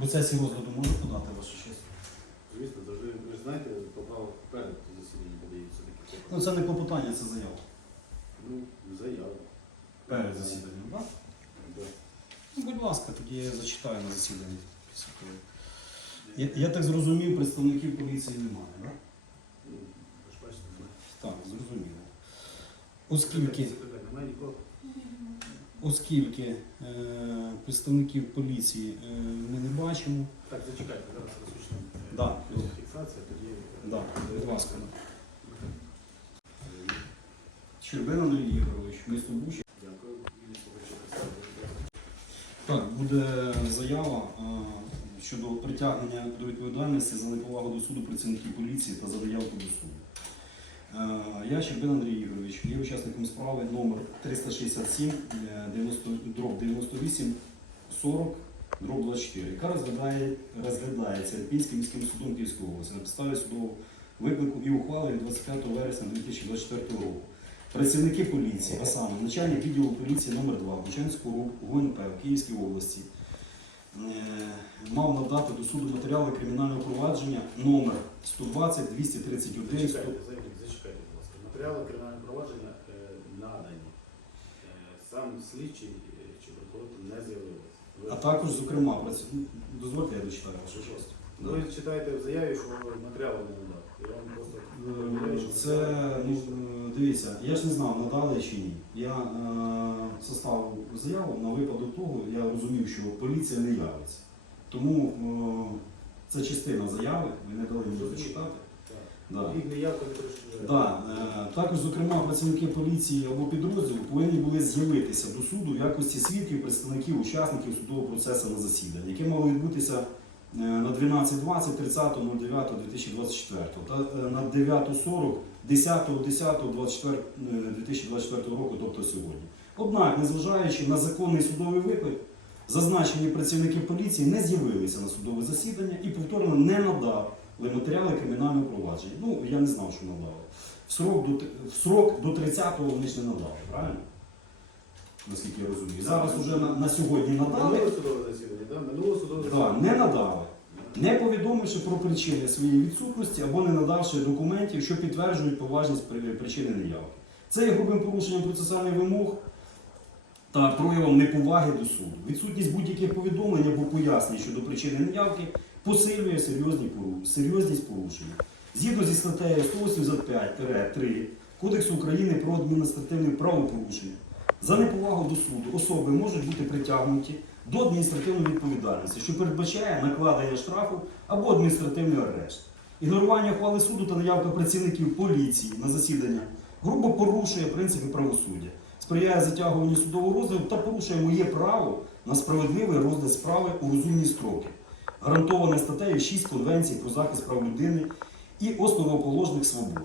процесі розгляду можу подати вашу честь? Звісно, завжди ви ж знаєте, поправок перед засіданням подаються такі Ну це не клопотання, це заява. Ну, заява. Перед засіданням, так? Да. Ну, будь ласка, тоді я зачитаю на засіданні. після того. Я, я так зрозумів, представників поліції немає, так? Ну, ви ж бачите, немає. Так, зрозуміло. Оскільки, Немає нікого. Оскільки е, представників поліції е, ми не бачимо, Так, зачекайте, зараз розпочнемо. Да. Фіксація, тоді. да, будь ласка. Щербина Андрій Ігорович, місто Бучі. Дякую. Так, буде заява щодо притягнення до відповідальності за неповагу до суду працівників поліції та за заявку до суду. Е, Я Щербин Андрій Ігорович, є учасником справи номер 367 е, 90, дроб 98 40 дроб 24, яка розглядає, розглядається Ірпінським міським судом Київської області на підставі судового виклику і ухвали від 25 вересня 2024 року. Працівники поліції, а саме начальник відділу поліції номер 2 Бучанського ГУНП в Київській області, е, мав надати до суду матеріали кримінального провадження номер 120 231 Зачекайте, заявник, зачекайте, будь ласка. Матеріали кримінального провадження е, надані. Е, Сам слідчий е, чи прокурор не з'явився. А також, зокрема, дозвольте, я дочитаю вашу ж? честь. Ви читаєте в заяві, що матеріали не надав. Я вам просто повідомляю, що Це ну, дивіться, я ж не знав, надали чи ні. Я е, составив заяву на випадок того, я розумів, що поліція не явиться. Тому е, це частина заяви, ви не дали мені зачитати. Да. Їх неявка не перешкоджає. Да, е, також, зокрема, працівники поліції або підрозділу повинні були з'явитися до суду в якості свідків, представників, учасників судового процесу на засідання, яке мало відбутися е, на 12.20 30.09.2024 та е, на 9.40 10.10.2024 року, тобто сьогодні. Однак, незважаючи на законний судовий виклик, зазначені працівники поліції не з'явилися на судове засідання і повторно не надали матеріали кримінального провадження. Ну, я не знав, що надали. В срок до, в срок до 30-го вони ж не надали, правильно? Наскільки я розумію. Зараз вже на, на сьогодні надали, Минуле судове засідання, так? Минуле судове да, засідання. не надали. Не повідомивши про причини своєї відсутності або не надавши документів, що підтверджують поважність при- причини неявки. Це є грубим порушенням процесуальних вимог та проявом неповаги до суду. Відсутність будь-яких повідомлень або пояснень щодо причини неявки посилює серйозні пору- серйозність порушення. Згідно зі статтею 185-3 Кодексу України про адміністративне правопорушення, за неповагу до суду особи можуть бути притягнуті до адміністративної відповідальності, що передбачає накладення штрафу або адміністративний арешт. Ігнорування ухвали суду та наявка працівників поліції на засідання грубо порушує принципи правосуддя, сприяє затягуванню судового розгляду та порушує моє право на справедливий розгляд справи у розумні строки, гарантоване статтею 6 Конвенції про захист прав людини і основоположних свобод.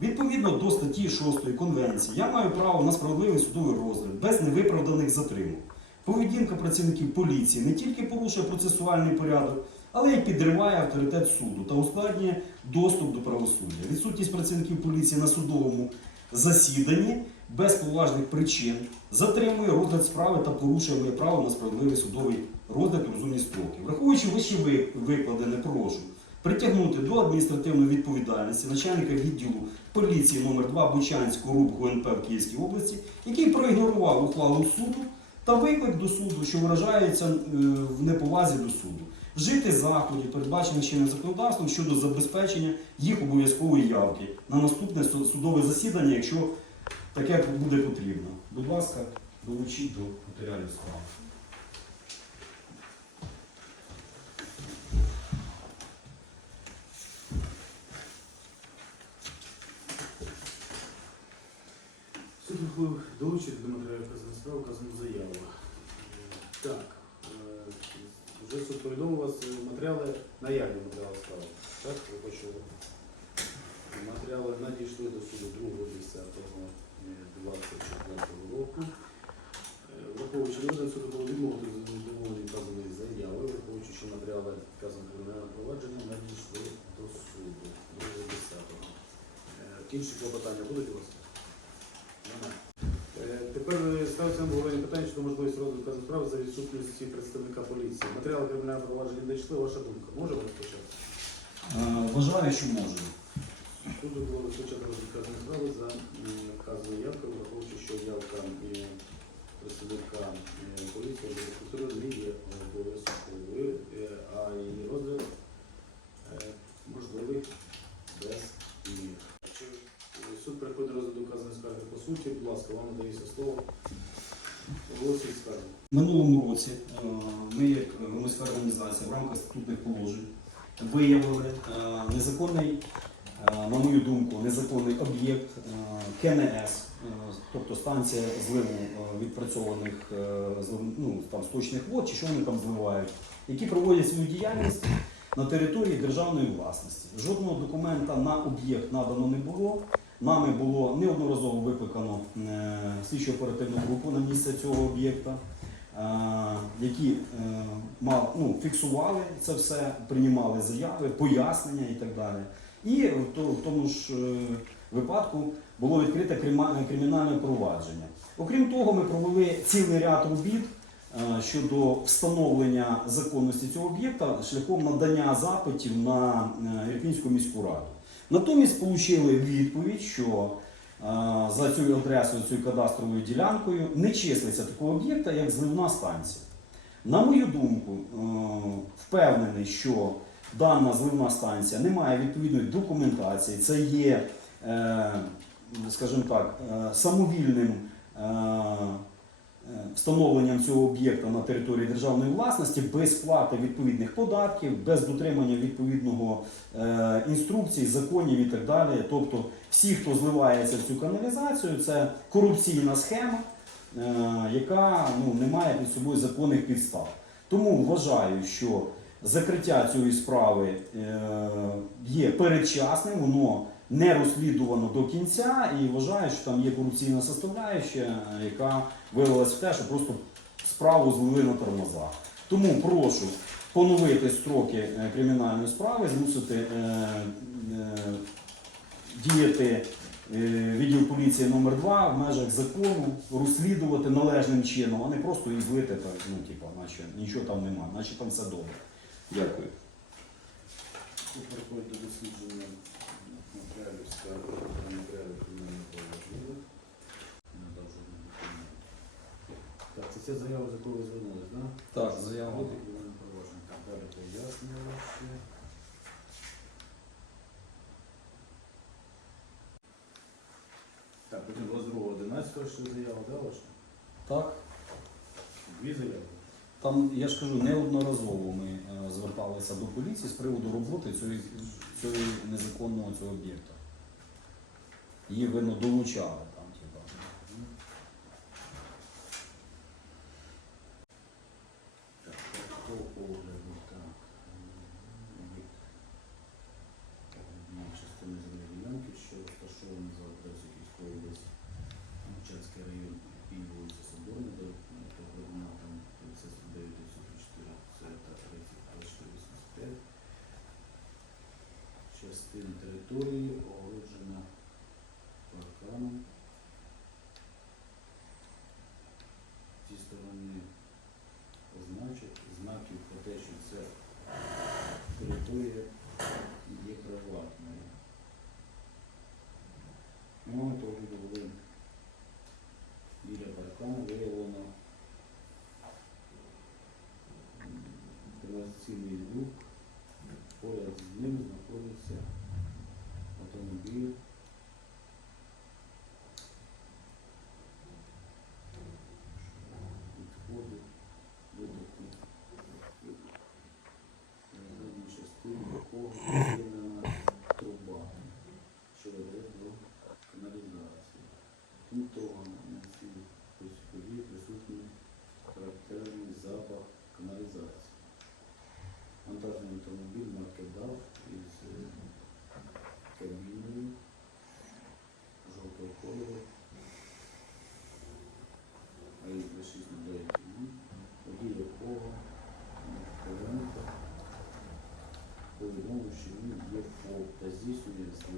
Відповідно до статті 6 Конвенції, я маю право на справедливий судовий розгляд без невиправданих затримок. Поведінка працівників поліції не тільки порушує процесуальний порядок, але й підриває авторитет суду та ускладнює доступ до правосуддя. Відсутність працівників поліції на судовому засіданні без поважних причин затримує розгляд справи та порушує моє право на справедливий судовий розгляд у розумні строки. Враховуючи вище ви- викладене, прошу притягнути до адміністративної відповідальності начальника відділу поліції номер 2 Бучанського РУП ГУНП в Київській області, який проігнорував ухвалу суду та виклик до суду, що виражається е, в неповазі до суду. Вжити заходів, передбачених чинним законодавством щодо забезпечення їх обов'язкової явки на наступне судове засідання, якщо таке буде потрібно. Будь ласка, долучіть до матеріалів справи. Долучити до матеріалів справи вказану заяву. Так, е, вже суд повідомив вас е, матеріали, наявні матеріали справи. Так, ви почули. Матеріали надійшли до суду 2.10.24 року. Е, Враховуючи розгляд суду було відмовити задоволені вказаної заяви, враховуючи, що матеріали вказаного кримінального провадження надійшли до суду 2.10. Е, Інші клопотання будуть у вас? Немає. Е, Тепер ставте цьому обговорення питання щодо можливості справи за відсутності представника поліції. Матеріали кримінального провадження не дійшли. Ваша думка. Можемо розпочати? Е, Вважаю, що можу. Суду було розпочати розгляд справи за вказаною явкою, враховуючи, що явка е, представника поліції не є обов'язковою, е, а її розгляд е, можливий без них. Е, Суд переходить розгляду вказаної скарги по суті. Будь ласка, вам надається слово. Минулому році е, ми, як громадська організація, в рамках статутних положень виявили е, незаконний, е, на мою думку, незаконний об'єкт КНС, тобто станція зливу відпрацьованих ну, там, сточних вод, чи що вони там зливають, які проводять свою діяльність на території державної власності. Жодного документа на об'єкт надано не було. Нами було неодноразово викликано е, слідчо-оперативну групу на місце цього об'єкта, е, які е, ну, фіксували це все, приймали заяви, пояснення і так далі. І в тому ж випадку було відкрите кримінальне провадження. Окрім того, ми провели цілий ряд робіт щодо встановлення законності цього об'єкта шляхом надання запитів на Ірпінську міську раду. Натомість отримали відповідь, що е, за цю адресою, цією кадастровою ділянкою не числиться такого об'єкта, як зливна станція. На мою думку, е, впевнений, що дана зливна станція не має відповідної документації. Це є, е, скажімо так, самовільним встановленням цього об'єкта на території державної власності без сплати відповідних податків, без дотримання відповідного е, інструкцій, законів і так далі. Тобто, всі, хто зливається в цю каналізацію, це корупційна схема, е, яка ну, не має під собою законних підстав. Тому вважаю, що закриття цієї справи е, є передчасним, воно не розслідувано до кінця, і вважаю, що там є корупційна составляюча, яка вилилась в те, що просто справу злили на тормозах. Тому прошу поновити строки е, кримінальної справи, змусити е, е, діяти е, відділ поліції номер 2 в межах закону, розслідувати належним чином, а не просто її злити, так, ну, типу, наче нічого там немає, наче там все добре. Дякую. Переходить до дослідження матеріалів скарги та матеріалів кримінального провадження. Надав жодних документів. Так, це ця заява, з якою ви звернулись, так? Так, заява. От кримінальне провадження. Так, далі пояснюємо ще. Так, потім 22.11 ще заява, да, ваша? Так. Дві заяви. Там, я ж кажу, неодноразово ми е, зверталися до поліції з приводу роботи цього незаконного цього об'єкта. Її видно долучали там, типа. Так, по огляду, так. Від однієї частини земельної ділянки, що розташована за адресою Київської області, Мовчанський район і вулиця Соборна, до до координатам 39 904, це та 3485. Частина території Ooh.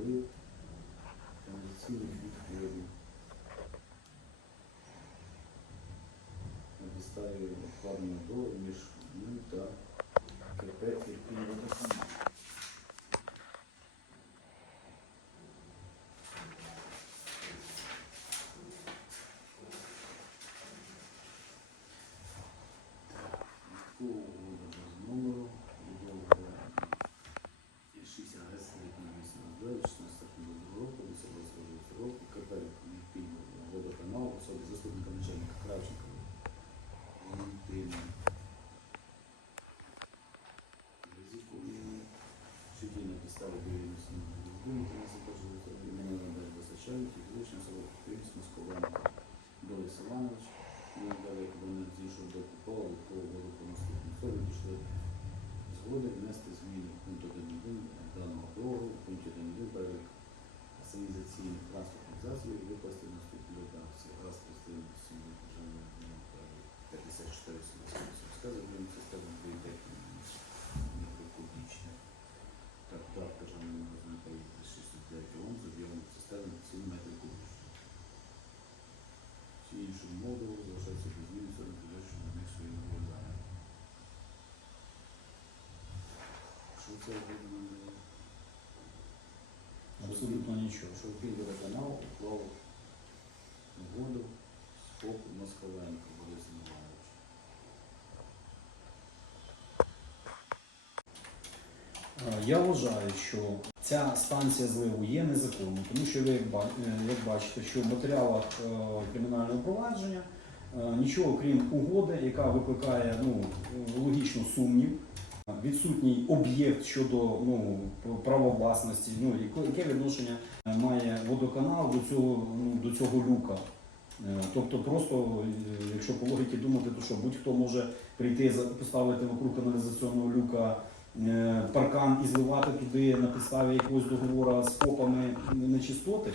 воды, там силы будут верны. На підставі вкладено до між ним та КП Ірпінь водоканал. Cool. вони іншого докуповували того року наступного. Це вийшли згоди внести зміни в пункт 1.1 даного договору, в пункт 1.1 перелік асанізаційних транспортних засобів викласти наступну редакцію. Раз представник сім'ї державного 5478. Сказуємо систему двойтехніки мікрокубічна. Так, так, Всі інші модули це? Абсолютно нічого. Що Київводоканал уклав угоду з ФОП Москаленко Борисом Івановичем. Е, Я вважаю, що ця станція зливу є незаконною, тому що ви як е, бачите, що в матеріалах е, кримінального провадження нічого крім угоди, яка викликає ну, логічно сумнів, відсутній об'єкт щодо ну, права власності, ну, яке відношення е, має водоканал до цього, ну, до цього люка. Е, Тобто просто, е, якщо по логіці думати, то що будь-хто може прийти поставити вокруг каналізаційного люка паркан і зливати туди на підставі якогось договору з ФОПами нечистоти,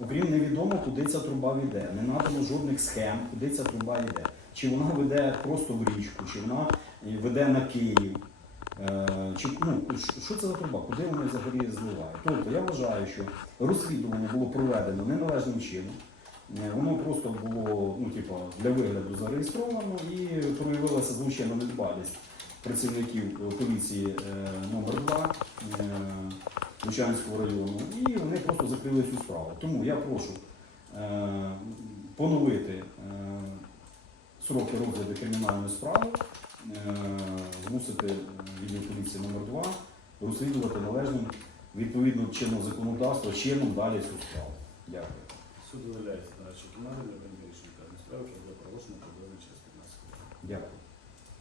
окрім невідомо, куди ця труба веде. Не надано жодних схем, куди ця труба йде. Чи вона веде просто в річку, чи вона веде на Київ. Е, Чи, ну, що- це за труба? Куди вони взагалі зливають? Тобто я вважаю, що розслідування було проведено неналежним чином. Е, Воно просто було ну, типу, для вигляду зареєстровано і проявилася злочинна недбалість працівників е, поліції номер 2 е, Лучанського району, і вони просто закрили цю справу. Тому я прошу поновити сроки розгляду кримінальної справи, змусити е, відділ поліції номер 2 розслідувати належним відповідно чином законодавства чином далі цю справу. Дякую. Суд дозволяється на Чекімарі для вирішення справи, що буде проголошено приблизно час 15. Дякую.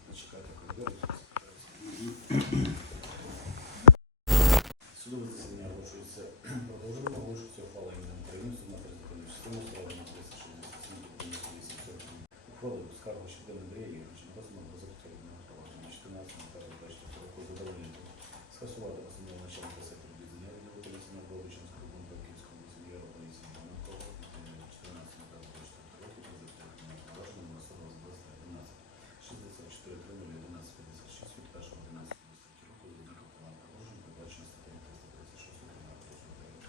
Зачекайте коридор, Судове засідання оголошується продовжено, оголошується ухвала імені України на законну частину слова на 367 Ухвали скаргу Щербина Андрія Юрійовича відносно до закритого провадження 14 24 року задовольнити. Скасувати постанову начальника сектору дізення відділу поліції на Болочинського району Київського міського поліції Монако 14 24 року про закритого провадження на 42 64 3 11 56 від 1 11 року з ознаком кримінального провадження, передбачено статтею 336 Кримінального кодексу України.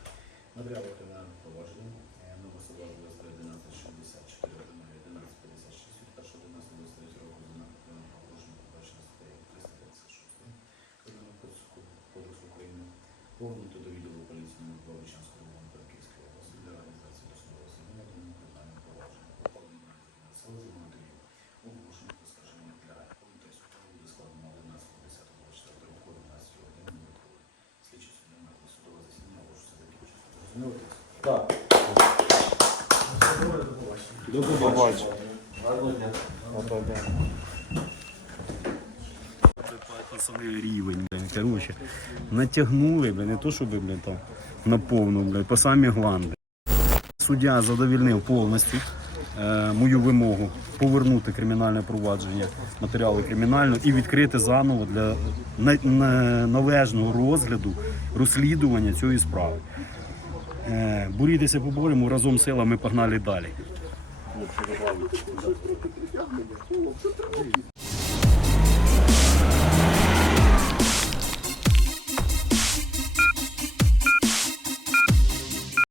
Матеріали кримінального провадження е, номер 11 64 11 56 від 1 11 23 року з ознаком кримінального провадження, передбачено статтею 336 Кримінального кодексу Кодексу України. Повернуто до відділу поліції номер 2 Вічанського району та Київської області для організації досудового розслідування тому кримінального провадження. Покладено на сележу Мондрію. Оголошення про скарження для комітету судового буде складено 11.10.24 року 11 години минутково. Слідчі судді на судове засідання оголошується закінчено. Зрозуміло? Так, До побачення. Гарного дня. Самий рівень, короче, натягнули, блін, не то, щоб, блін, там, на повну, блін, по самі гланди. Суддя задовільнив повністю е, мою вимогу повернути кримінальне провадження, матеріали кримінального і відкрити заново для на- на- належного розгляду, розслідування цієї справи. Е, борітися поборемо, разом силами погнали далі.